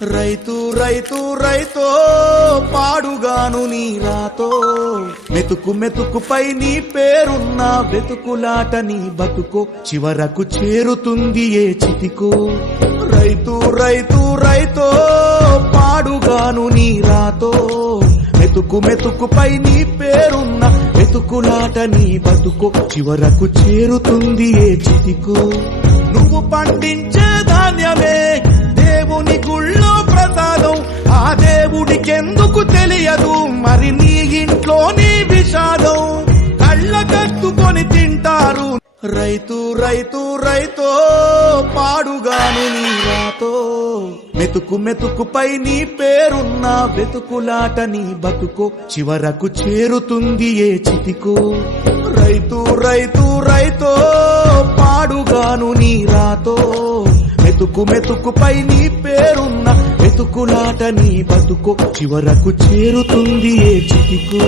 రైతు రైతు రైతో పాడుగాను నీ రాతో మెతుకు మెతుకుపై నీ పేరున్న వెతుకులాట నీ బతుకో చివరకు చేరుతుంది ఏ చితికో రైతు రైతు రైతో పాడుగాను నీ రాతో మెతుకు మెతుకుపై నీ పేరున్న వెతుకులాట నీ బతుకో చివరకు చేరుతుంది ఏ చితికో నువ్వు పండించే ధాన్యమే దేవుని గుళ్ళో ప్రసాదం ఆ దేవుడికెందుకు తెలియదు మరి నీ ఇంట్లో నీ విషాదం కళ్ళ కత్తుకొని తింటారు రైతు రైతు రైతో పాడుగాను నీ రాతో మెతుకు మెతుకుపై నీ పేరున్న వెతుకులాట నీ బతుకో చివరకు చేరుతుంది ఏ చితికో రైతు రైతు రైతో పాడుగాను నీ రాతో మెతుకు మెతుకుపై నీ పేరున్న వెతుకులాట నీ బతుకో చివరకు చేరుతుంది ఏ చితికో